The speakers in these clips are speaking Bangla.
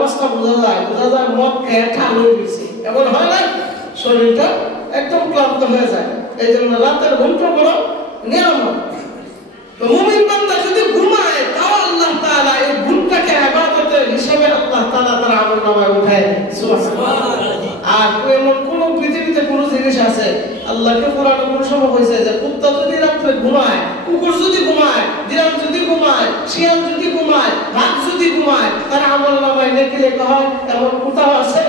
অবস্থা বোঝা যায় মদ খেয়ে ঠাল হয়ে গেছে, এমন হয় না? শরীরটা একদম ক্লান্ত হয়ে যায়। এই জন্য রাতের ঘুমটা বড় নিয়ামত। তো মুমিন বান্দা যদি ঘুমায় তাও আল্লাহ তাআলা এই ঘুমটাকে ইবাদতের হিসাবে আল্লাহ তাআলা তার আমলনামায় উঠায় দেন। সুবহানাল্লাহ। আর এমন কোন পৃথিবীতে কোন জিনিস আছে আল্লাহকে কোরআনে কোন সময় কইছে যে কুত্তা যদি রাতে ঘুমায়, কুকুর যদি ঘুমায়, বিড়াল যদি ঘুমায়, শিয়াল যদি ঘুমায়, বাঘ যদি ঘুমায়, তার আমলনামায় নেকি লেখা হয়, এমন কোথাও আছে?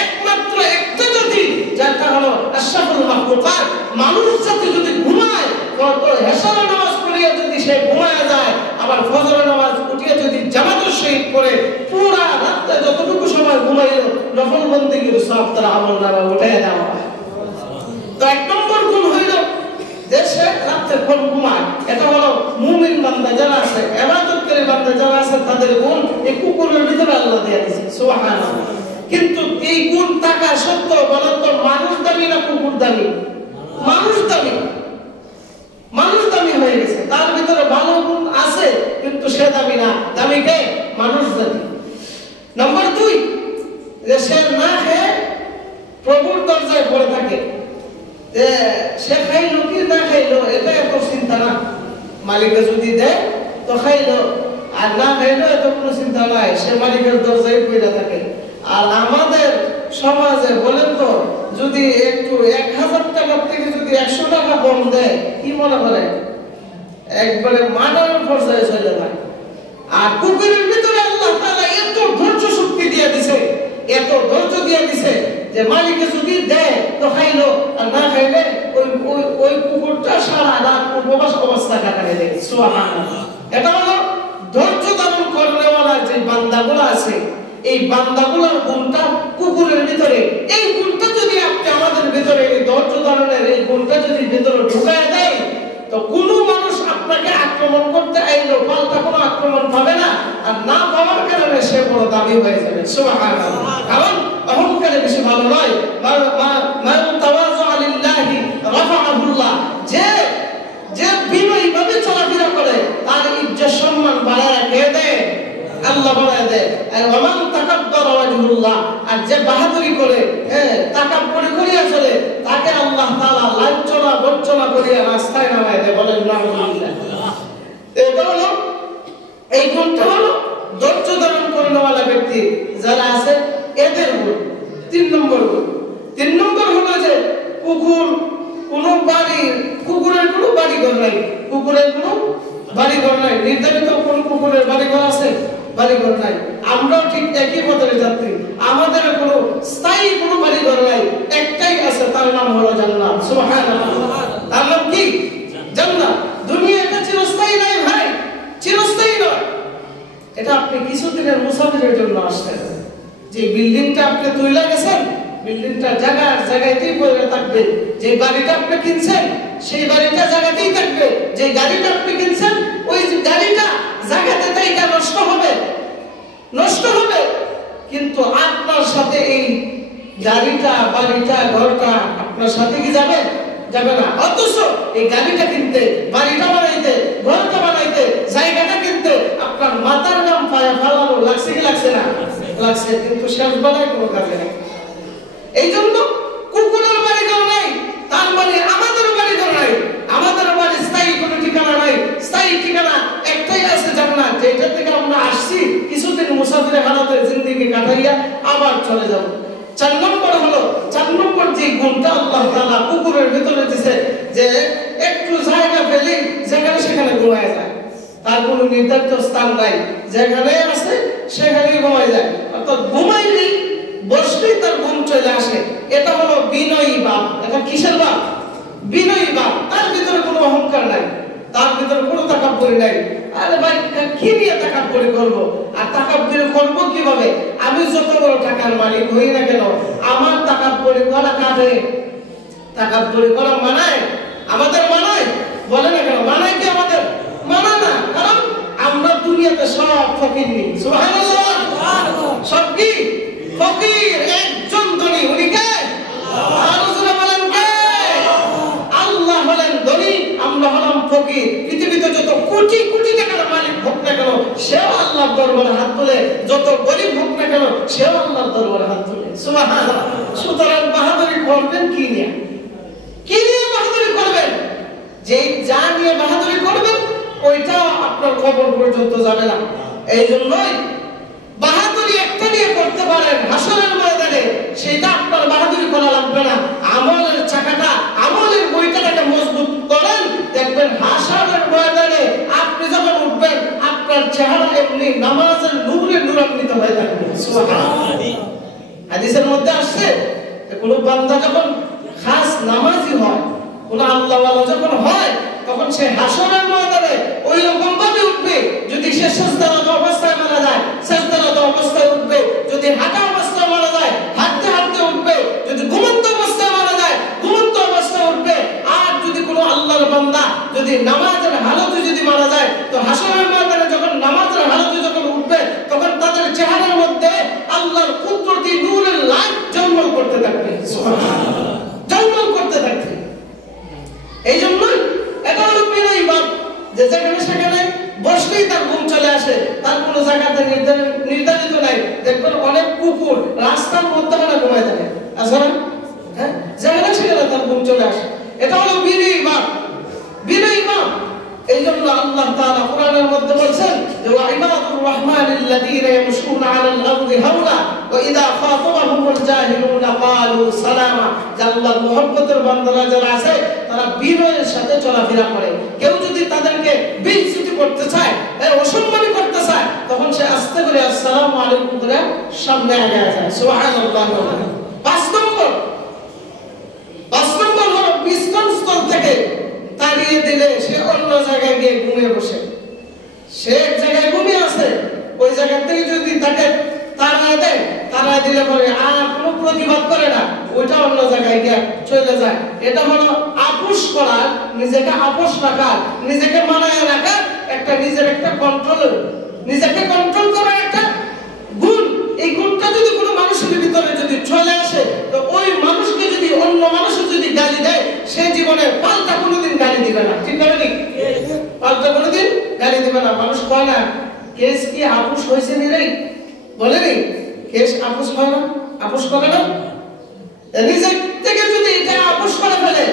একমাত্র একটা যদি, যেটা হলো আশরাফুল মাখলুকাত, মানুষ জাতি যদি ঘুমায়, তো এশার নামাজ পড়িয়া যদি সে ঘুমায় যায়, আবার ফজর নামাজ উঠিয়ে যদি জামাতের সহিত পড়ে পুরা রাতে যতটুকু সময় ঘুমাইল নফল বন্দেগীর সব তার আমলনামায় উঠাইয়া দেওয়া হয়। তো এক নম্বর গুণ হইল যে সে রাতে কোন ঘুমায়, এটা হলো মুমিন বান্দা যারা আছে, ইবাদতকারী বান্দা যারা আছে, তাদের গুণ এই কুকুরের ভিতরে আল্লাহ দিয়ে দিয়েছে। সুবহানাল্লাহ। কিন্তু এই গুণ থাকা সত্ত্বেও বলেন তো মানুষ দামি না কুকুর দামি? মানুষ দামি। মানুষ দামি হয়ে গেছে, তার ভিতরে ভালো গুণ আছে কিন্তু সে দামি না। দামি কে? মানুষ দামি। নম্বর 2, যে সে না খেয়ে প্রভুর দরজায় পড়ে থাকে, যে সে খাইলো কি না খাইলো এটা এত চিন্তা না, মালিকে যদি দেয় তো খাইলো, আর না খাইলো এত কোনো চিন্তা নাই, সে মালিকের দরজায় পড়ে থাকে। আর আমাদের সমাজে বলেন তো, যদি একটু 1000 টাকার থেকে যদি 100 টাকা কম দেয়, কি মনে করে? একবারে মার্ডারের পর্যায়ে চলে যায়। আর কুকুরের ভিতরে আল্লাহ তাআলা এত ধৈর্য শক্তি দিয়ে দিছে, এত ধৈর্য দিয়ে দিছে যে মালিকে যদি দেয় তো খাইলো, আর না খাইলে ওই কুকুরটা সারা রাত উপবাস অবস্থা কাটাবে দেয়। সুবহানাল্লাহ। এটা হলো ধৈর্য ধারণ করার যে বান্দাগুলো আছে, এই বান্দাগুলোর গুণটা কুকুরের ভিতরে। এই গুণটা যদি আপনি আমাদের ভিতরে, এই ধৈর্য ধারণের এই গুণটা যদি ভিতরে ঢুকায় দেয়, তো কোনো মানুষ আপনাকে আক্রমণ করতে আইলো পাল্টা কোনো আক্রমণ পাবে না, আর না পাওয়ার কারণে সে বড় দামি হয়ে যাবে। সুবহানাল্লাহ। কারণ অহংকারে বেশি ভালো নয়। মান তাওয়াযা লিল্লাহি রাফাআহুল্লাহ। যে বিনয়ী ভাবে চলাফেরা করে তার ইজ্জত সম্মান বাড়ায় কে দেয়? আল্লাহ বাড়ায় দেয়। আর ওমান তাকাব্বারা ওয়াজহুল্লাহ, আর যে বাহাদুরি করে, তাকাব্বুরি করিয়া চলে, তাকে আল্লাহ তাআলা লাঞ্ছনা বঞ্চনা করিয়া রাস্তায় নামায় দেয়। বলেন নাউযুবিল্লাহ। এটা হলো, এই গুণটা হলো ধৈর্য ধারণ করানোওয়ালা ব্যক্তি যারা আছে এদের গুণ। 3 নম্বর গুণ। 3 নম্বর হলো যে কুকুরের কোনো বাড়িঘর নাই। কুকুরের কোনো বাড়িঘর নাই। নির্ধারিত কোন কুকুরের বাড়িঘর আছে? বাড়িঘর নাই। আমরাও ঠিক একই পথের যাত্রী, আমাদের কোনো স্থায়ী কোনো বাড়িঘর নাই। একটাই আছে, তার নাম হলো জান্নাত। সুবহানাল্লাহ। তার নাম কি? জান্নাত। দুনিয়াটা চিরস্থায়ী নাই ভাই, চিরস্থায়ী নয়। এটা আপনি কিছুদিনের মুসাফিরের জন্য আসছেন। যে বিল্ডিংটা আপনি তৈরি গেছেন, বিল্ডিংটা জায়গাতেই পড়ে থাকবে। যে বাড়িটা আপনি কিনছেন সেই বাড়িটা জায়গাতেই থাকবে। যে গাড়িটা আপনি কিনছেন ওই গাড়িটা জায়গাতে তাইটা নষ্ট হবে। কিন্তু আপনার সাথে এই গাড়িটা, বাড়িটা, ঘরটা আপনার সাথে কি যাবে? যাবে না। অথচ এই গাড়িটা কিনতে, বাড়িটা বানাইতে, ঘরটা বানাইতে, জায়গাটা কিনতে আপনার মাথার নাম পায়ে ফালানো লাগছে কি লাগছে না? লাগছে। কিন্তু শেষ বেলায় কোনো কাজে নেই। এই জন্য কুকুরের বাড়িঘর নাই, তার মানে আমাদেরও বাড়িঘর নাই। আমাদের বাড়ি স্থায়ী কোনো ঠিকানা নাই। স্থায়ী ঠিকানা একটাই আছে, জান্নাত। যেটা থেকে আমরা আসছি, কিছুদিন মুসাফিরে হালাতে জিন্দেগি কাটাইয়া আবার চলে যাব। 4 নম্বর হলো, 4 নম্বর যে গুণটা আল্লাহ তাআলা কুকুরের ভিতরে দিয়েছে, যে একটু জায়গা পেলে যেখানে সেখানে ঘুমায় যায়। তার কোনো নির্ধারিত স্থান নাই, যেখানে আছে সেখানেই ঘুমায় যায়। অর্থাৎ ঘুমাইলেই, বসলেই তার ঘুম চলে আসে। এটা হলো বিনয়ী বাপ। এটা কিসের বাপ? বিনয়ী বাপ। তার ভিতরে কোনো অহংকার নাই, তার ভিতরে কোনো তাকাব্বুরি নাই। আরে ভাই, কি নিয়ে তাকাব্বুরি করবো? আর তাকাব্বুরি করবো কিভাবে? আমি যত বড় টাকার মালিক হই না কেন, আমার তাকাব্বুরি করা কাঁধে। তাকাব্বুরি করা মানায়? আমাদের মানায়? বলে না কেন মানায় কি? আমাদের মানায় না। কারণ আমরা দুনিয়াতে সব ফকির নি। সুবহানাল্লাহ। সব কি ফকির? একজন ধনী, উনি কে? আল্লাহ। বলেন কে? আল্লাহ হলেন ধনী, আমরা হলাম ফকির। পৃথিবীতে যত কোটি কোটি টাকার মালিক হোক না কেন, সেও আল্লাহর দরবারে হাত তুলে, যত গরিব হোক সেও আল্লাহর দরবারে হাত তোলে। সুবহানাল্লাহ। সুতরাং বাহাদুরি করবেন কি নিয়ে? কি নিয়ে বাহাদুরি করবেন? যে যা নিয়ে বাহাদুরি করবেন ওইটা আপনার কবর পর্যন্ত যাবে না। এই জন্যই বাহাদুরি একটা নিয়ে করতে পারেন হাসরের ময়দানে, সেটা আপনার বাহাদুরি করা লাগবে না। আমলের চাকাটা, আমলের বইটাকে মজবুত করেন, দেখবেন হাসরের ময়দানে আপনি যখন উঠবেন আপনার চেহারা এমনি নামাজের নূরে নূরান্বিত হয়ে থাকবে। সুবহানাল্লাহ। হাদিসের মধ্যে আসছে কোন বান্দা যখন খাস নামাজি হয়, কোন আল্লাহওয়ালা যখন হয়, তখন সে হাসরের ময়দানে ওই রকম ভাবে উঠবে। যদি সে সিজদারত অবস্থায় মারা যায়, সিজদারত অবস্থায় উঠবে। যদি হাঁটা অবস্থায় মারা যায়, হাঁটতে হাঁটতে উঠবে। যদি ঘুমন্ত অবস্থায় মারা যায়, ঘুমন্ত অবস্থায় উঠবে। আর যদি কোনো আল্লাহর বান্দা যদি নামাজের হালতে যদি মারা যায়, তো হাসরের ময়দানে যখন নামাজের হালতে যখন উঠবে, তখন তাদের চেহারার মধ্যে আল্লাহর কুদরতি নূরের লাইট ঝলমল করতে থাকবে। সুবহানাল্লাহ। ঝলমল করতে থাকবে। এই জন্য এটা হলো বিনয়ী বাপ, যে যেখানে সেখানে বসলেই তার ঘুম চলে আসে, তার কোনো জায়গাতে নির্ধারিত নাই। দেখবেন অনেক কুকুর রাস্তার মধ্যে ঘুমায় থাকে, আছে না? হ্যাঁ, যেখানে সেখানে তার ঘুম চলে আসে। এটা হলো বিনয়ী বাপ, বিনয়ী বাপ। এই জন্য আল্লাহ তাআলা কোরআনের মধ্যে বলছেন যে ওয়া ইবাদুর রহমানিল্লাযীনা ইয়ামশুনা আলাল আরদি হাওলা ওয়া ইযা খাতাবাহুমুল জাহিলুনা ক্বালু সালামা। যে আল্লাহর মহব্বতের বান্দারা যারা আছে তারা বিনয়ের সাথে চলাফেরা করে। কেউ যদি তাদেরকে বেইজ্জতি করতে চায়, অসম্মান করতে চায়, তখন সে আস্তে করে আসসালামু আলাইকুম করে সামনে আগায় যায়। সুবহানাল্লাহ। 5 নম্বর হলো বিস্তর থেকে তাড়িয়ে দিলে সে অন্য জায়গায় গিয়ে ঘুমিয়ে বসে। সে এক জায়গায় ঘুমিয়ে আছে, ওই জায়গা থেকে যদি তাকে তাড়া দেয়, তাড়া দিলে পরে আর কোনো প্রতিবাদ করে না, ওইটা অন্য জায়গায় গিয়ে চলে যায়। এটা হলো আপোষ করা, নিজেকে আপোষ রাখা, নিজেকে মানায় রাখা, একটা নিজের একটা কন্ট্রোল, নিজেকে কন্ট্রোল করার একটা গুণ। এই গুণটা যদি কোনো মানুষের ভিতরে যদি চলে আসে, তো ওই মানুষকে যদি অন্য মানুষ যদি গালি দেয়, সে জীবনে পাল্টা কোনোদিন গালি দিবে না। ঠিক না? পাল্টা কোনোদিন গালি দিবে না। মানুষ কয় না কেস কি আপোষ হয়েছে নি রে, বলে নি কেস আপোষ হয় না, আপোষ করে না। নিজের থেকে যদি এটা আপোষ করে ফেলে,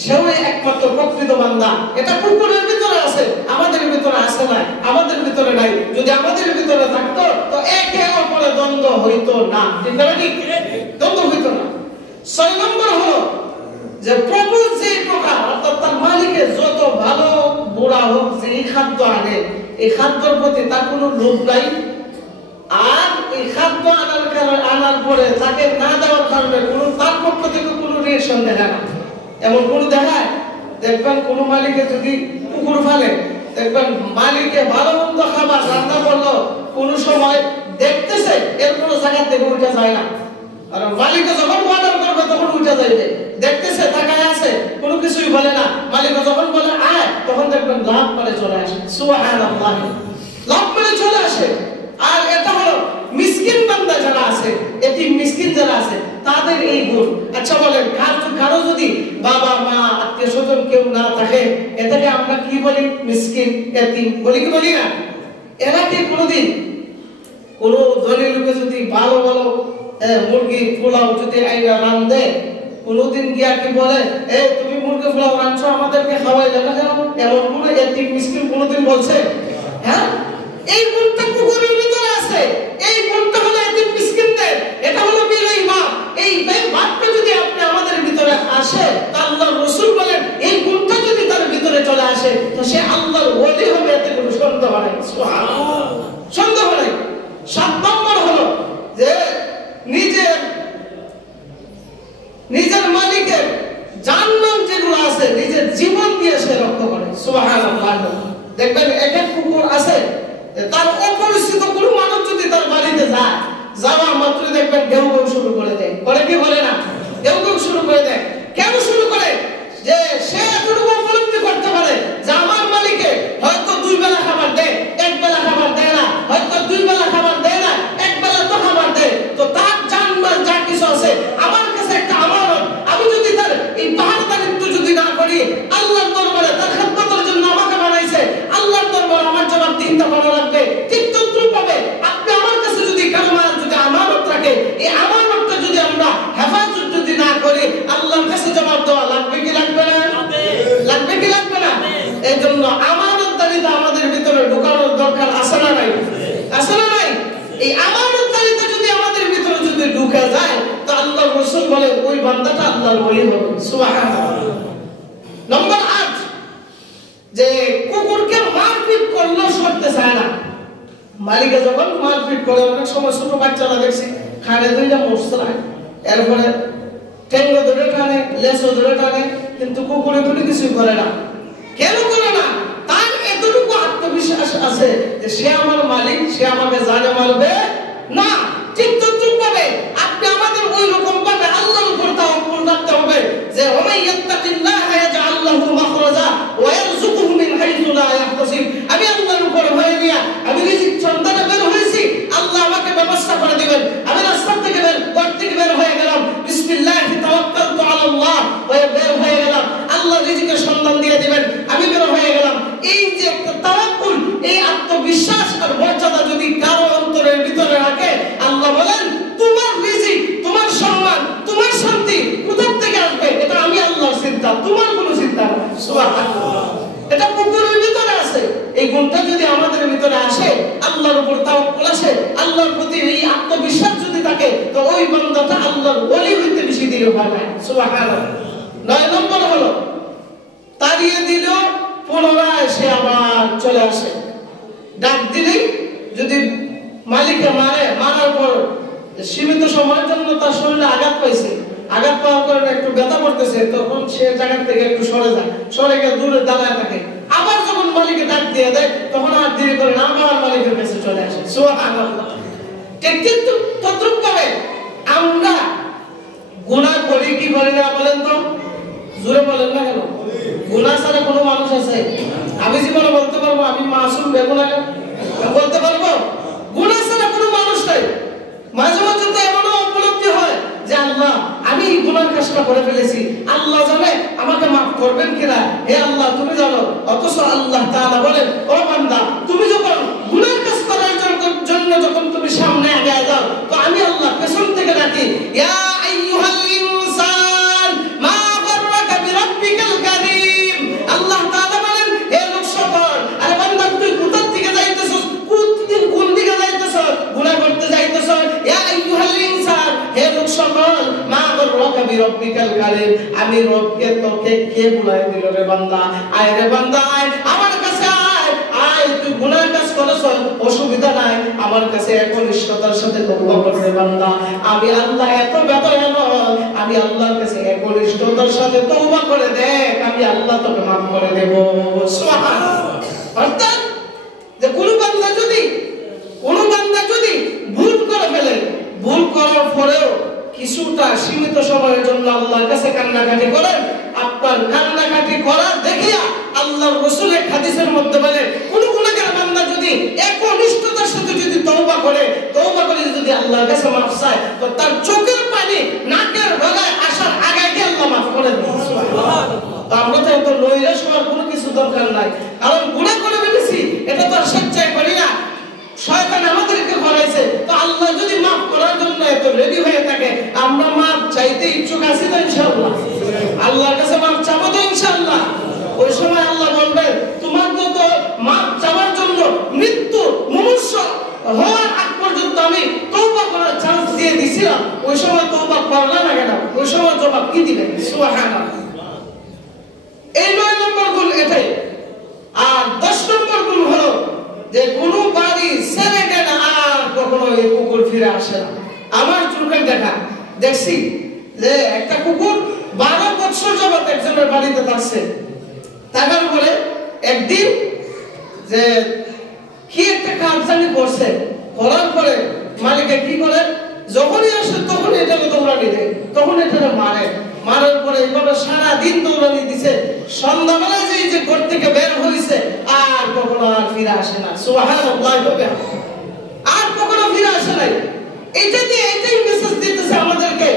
সেও একমাত্র প্রকৃত বান্দা। এটা কুকুরের ভিতরে আছে, আমাদের ভিতরে আছে না, আমাদের ভিতরে নাই। যদি আমাদের ভিতরে থাকতো তো একে অপরে দ্বন্দ্ব হইতো না। ঠিক না? দ্বন্দ্ব হইতো না। 6 নম্বর হলো যে প্রভু যে প্রকার, অর্থাৎ তার মালিকের যত ভালো বুড়া হোক, যে খাদ্য আনে, এই খাদ্যের প্রতি তার কোনো লোভ নাই। আর এই খাদ্য আনার পরে তাকে না দেওয়ার কারণে কোনো তার পক্ষ থেকে কোনো রিয়েকশন দেখা না। এমন কোনো দেখায়? দেখবেন কোন মালিকে যদি কুকুর ফেলে, দেখবেন মালিকে ভালো মন্দ খাবার রান্না করলো, কোনো সময় দেখতেছে এর কোনো জায়গা থেকে উঠে যায় না। আর মালিকে যখন অর্ডার করবে তখন উঠে যাইবে, দেখতেছে তাকায় আছে, কোনো কিছুই বলে না। মালিক যখন বলে আয়, তখন দেখবেন লাভ করে চলে আসে। সুবহানাল্লাহ। লাভ করে চলে আসে। আর এটা হলো মিসকিন বান্দা যারা আছে, এতিম মিসকিন যারা আছে, তাদের এই গুণ। আচ্ছা বলেন, কারো যদি বাবা মা আত্মীয় স্বজন কেউ না থাকে, এটাকে আমরা কি বলি? মিসকিন, এতিম বলি কি বলি না? এরা কি কোনোদিন কোনো ধনী লোকে যদি ভালো ভালো মুরগি পোলাও যদি আইনা রান্ধে, কোনোদিন গিয়া কি বলে তুমি মুরগি পোলাও রাঁধছো আমাদেরকে খাওয়াইলে না কেন? এমন কোনো এতিম মিসকিন কোনোদিন বলছে? হ্যাঁ, এই গুণটা কুকুরের ভিতরে আছে। এই গুণটা হলো এতিম মিসকিনদের। এটা হলো বিনয়ী বাপ। এই বাপটা যদি আপনি আমাদের ভিতরে আসে, তা আল্লাহর রাসূল বলেন এই গুণটা যদি তার ভিতরে চলে আসে, তো সে আল্লাহর ওলি হবে, এতে কোনো সন্দেহ নেই। সুবহানাল্লাহ। সন্দেহ নেই। 7 নম্বর হলো যে নিজের মালিকের জান্নাত যেগুলো আছে, নিজের জীবন দিয়ে সে রক্ষা করে। সুবহানাল্লাহ। দেখবেন এক এক কুকুর আছে, তার অপরিচিত এই আমানতদারিতা যদি আমাদের ভিতরে যদি ঢুকে যায় তো আল্লাহর রাসূল বলে ওই বান্দাটা আল্লাহর ওলি হবে। সুবহানাল্লাহ। নম্বর 8, যে কুকুরকে মারপিট করলেও সরতে চায় না। মালিকা যখন মারপিট করে, অনেক সময় ছোট বাচ্চারা দেখছি খানে দুইটা মশলা, এরপরে ঠেঙ্গো ধরে টানে, লেসো ধরে টানে, কিন্তু কুকুরে দুটো কিছুই করে না। কেন করে না? তার এতটুকু আত্মবিশ্বাস আছে যে সে আমার মালিক, সে আমাকে জানে মারবে না। ঠিক তদ্রুপভাবে আপনি আমাদের ওই রকম ভাবে আল্লাহর উপর তাওয়াক্কুল রাখতে হবে যে ওমাই ইয়াত্তাকিল্লাহা ইয়াজআল লাহু মাখরাজা ওয়া ইয়ারযুকুহু মিন হাইথু লা ইয়াহতাসিব। আমি আল্লাহর উপর হয়ে গিয়া আমি রিজিক সন্ধানে বের হয়েছি, আল্লাহ আমাকে ব্যবস্থা করে দিবেন। আমি রাস্তা থেকে ঘর থেকে বের হয়ে গেলাম, বিসমিল্লাহি তাওয়াক্কালতু আলাল্লাহ, বের হয়ে গেলাম, আল্লাহ রিজিকের সন্ধান দিয়ে দিবেন, আমি বের হয়ে গেলাম। এই যে তাওয়াক্কুল, এই আত্মবিশ্বাস আর মর্যাদা যদি কারো অন্তরের ভিতরে রাখে, আল্লাহ বলেন তোমার রিজিক, তোমার সম্মান, তোমার শান্তি কোথা থেকে আসবে? এটা আমি আল্লাহর চিন্তা, তোমার কোনো চিন্তা না। সুবহানাল্লাহ। এটা কুকুরের ভিতরে আছে। এই গুণটা যদি আমাদের ভিতরে আসে, আল্লাহর উপর তাওয়াক্কুল আসে, আল্লাহর প্রতি এই আত্মবিশ্বাস যদি থাকে, তো ওই বান্দাটা আল্লাহর ওলি হইতে বেশি দেরি হয় না। সুবহানাল্লাহ। 9 নম্বর হলো তাড়িয়ে দিল, পুনরায় সে আবার চলে আসে। ডাক দিলেই যদি মালিককে মারে, মারার পর সীমিত সময়ের জন্য তার শরীরে আঘাত পাইছে, আঘাত পাওয়ার কারণে একটু ব্যথা করতেছে, তখন সে জায়গা থেকে একটু সরে যায়, সরে গিয়ে দূরে দাঁড়ায় থাকে। আবার যখন মালিককে ডাক দিয়ে দেয়, তখন আর দেরি করে না, আবার মালিকের কাছে চলে আসে। সুবহানাল্লাহ। ঠিক কিন্তু তদ্রুপভাবে আমরা গুনাহ করি কি করি না বলেন তো? জোরে বলেন না কেন? গুনাহ ছাড়া কোনো মানুষ আছে? আমি জীবনে বলতে পারবো আমি মাসুম বেগুনাহগার? বলতে পারবো? গুনাহ ছাড়া কোনো মানুষ নাই। মাঝে মাঝে তো এমনও উপলব্ধি হয় যে আল্লাহ আমি গুনার কাজটা করে ফেলেছি, আল্লাহ জানে আমাকে মাফ করবেন কিনা, হে আল্লাহ তুমি জানো। অথচ আল্লাহ তাআলা বলেন, ও বান্দা তুমি যখন গুনার কাজ করার জন্য যখন তুমি সামনে আগে যাও, তো আমি আল্লাহ পেছন থেকে ডাকি, ইয়া আইয়ুহাল ইনসান মা গাররাকা বিরাব্বিকাল কারীম। আল্লাহ তাআলা বলেন, হে লোক সকল, আরে বান্দা তুই কোথা থেকে যাইতেছস, কোন দিকে যাইতেছস, গুনাহ করতে যাইতেছস। ইয়া আইয়ুহাল ইনসান, হে লোক সকল, মা গাররাকা বিরাব্বিকাল কারীম, আমি রবকে তোকে কে বুলাই দিল রে বান্দা? আয় রে বান্দা আয়, আমার কাছে আয়, আয় তুই গুনাহ কাজ করছস, অসুবিধা নাই, আমার কাছে একনিষ্ঠতার সাথে তওবা কর রে বান্দা। আমি আল্লাহ এত বেদয়ালু, আমি আল্লাহর কাছে একনিষ্ঠতার সাথে তওবা করে দেখ, আমি আল্লাহ তোকে মাফ করে দেব। সুবহানাল্লাহ। অর্থাৎ যে কোন বান্দা যদি ভুল করে ফেলে, ভুল করার পরেও কিছুটা সীমিত সময়ের জন্য আল্লাহর কাছে কান্নাকাটি করেন, আপনার কান্নাকাটি করা দেখিয়া আল্লাহর রাসূলের হাদিসের মধ্যে বলে, কোন গুনাহগার বান্দা যদি একনিষ্ঠতার সাথে যদি তওবা করে যদি আল্লাহর কাছে মাফ চায়, তো তার চোখের পানি নাকের গলায় আসার আগে আল্লাহ মাফ করে দেন। সুবহানাল্লাহ। তো আমরা তো এত নৈরাশ হওয়ার কোনো কিছু দরকার নাই, কারণ গুনাহ করে ফেলেছি, এটা তো আর স্বেচ্ছায় করি না, শয়তান আমাদেরকে করাইছে। তো আল্লাহ যদি মাফ করার জন্য এত রেডি হয়ে থাকে, আমরা মাফ চাইতে ইচ্ছুক আছি তো ইনশাআল্লাহ? আল্লাহর কাছে মাফ চাবো তো ইনশাআল্লাহ? ওই সময় আল্লাহ বলবেন, তোমাকে তো মাফ চাওয়ার জন্য মৃত্যু মুমূর্ষ হওয়ার আগ পর্যন্ত আমি তওবা করার চান্স দিয়ে দিছিলাম, ওই সময় তওবা করলা না কেন? ওই সময় জবাব কি দিবেন? সুবহানাল্লাহ। এই 9 নম্বর গুণ এটাই। আর 10 নম্বর গুণ হলো যে কোনো বাড়ি ছেড়ে গেলে আর কখনো এই কুকুর ফিরে আসে না। আমার চোখে দেখছি যে একটা কুকুর 12 বছর যাবত একজনের বাড়িতে থাকছে, থাকার পরে একদিন যে কি একটা কাজজানি করছে, করার পরে মালিকে কি করে, যখনই আসে তখনই এটাকে দৌড়ানি দেয়, তখন এটাকে মারার পরে এইভাবে সারাদিন দৌড়ানি দিছে। সন্ধ্যাবেলায় যে ঘর থেকে বের হয়েছে আর কখনো আর ফিরে আসে না। সুবহানাল্লাহ। আর কখনো ফিরে আসে নাই। এটাই মেসেজ দিতেছে আমাদেরকে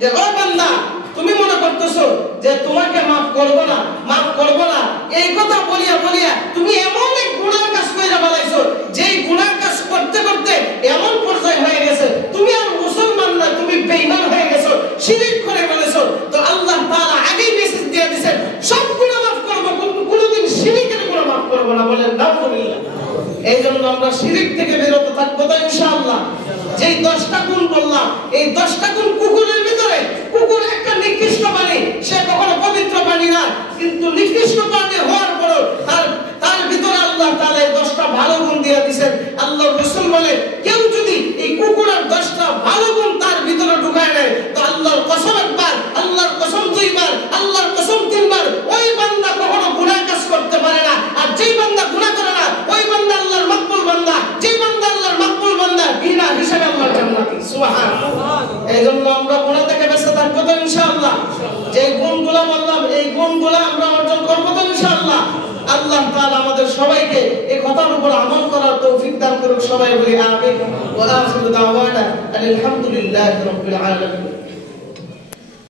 যে ও বান্দা, তুমি মনে করতেছো যে তোমাকে মাফ করব না, এই কথা বলিয়া তুমি এমন এক গুনাহ কাজ কইরা ফেলাইছো, যেই গুনাহ কাজ করতে করতে এমন পর্যায়ে হয়ে গেছে তুমি আর মুসলমান না, তুমি বেঈমান হয়ে গেছো, শিরক করে ফেলেছো। তো আল্লাহ তাআলা আগেই মেসেজ দিয়ে দিয়েছেন, সব গুনাহ মাফ করব, কোনদিন শিরকের গুনাহ মাফ করব না। বলেন নাউযুবিল্লাহ। এইজন্য আমরা শিরক থেকে বিরত থাকবো তো ইনশাআল্লাহ। এই 10টা গুণ কুকুরের ভিতরে। কুকুর একটা নিকৃষ্ট প্রাণী, সে কখনো পবিত্র প্রাণী না, কিন্তু নিকৃষ্ট প্রাণী হওয়ার পরও তার ভিতরে আল্লাহ তাআলা 10টা ভালো গুণ দিয়ে দিয়েছেন। আল্লাহর রাসূল বলে কেউ যদি এই কুকুরের 10টা ভালো গুণ তার ভিতরে ঢুকায় নেয়, তো আল্লাহর কসম একবার, আল্লাহর কসম দুইবার, আল্লাহর কসম তিনবার, ওই বান্দা কখনো গুনাহ কাজ করতে পারে না। আর যেই বান্দা গুনাহ করে না, ওই বান্দা আল্লাহর মাকবুল বান্দা। যেই বান্দা আল্লাহর মাকবুল বান্দা, বিনা হিসাবে আল্লাহর জান্নাতি। সুবহানাল্লাহ। এইজন্য আমরা গুনাহ থেকে বেঁচে থাকবো তো ইনশাআল্লাহ। যে গুণগুলো বললাম, এই গুণগুলো আমরা অর্জন করবো তো ইনশাআল্লাহ। আল্লাহ তাআলা আমাদের সবাইকে এই কথার উপর আমল করার তৌফিক দান করুন। সবাই বলি আমিন। ওয়া আখিরু দাওয়ানা আলহামদুলিল্লাহি রাব্বিল আলামিন।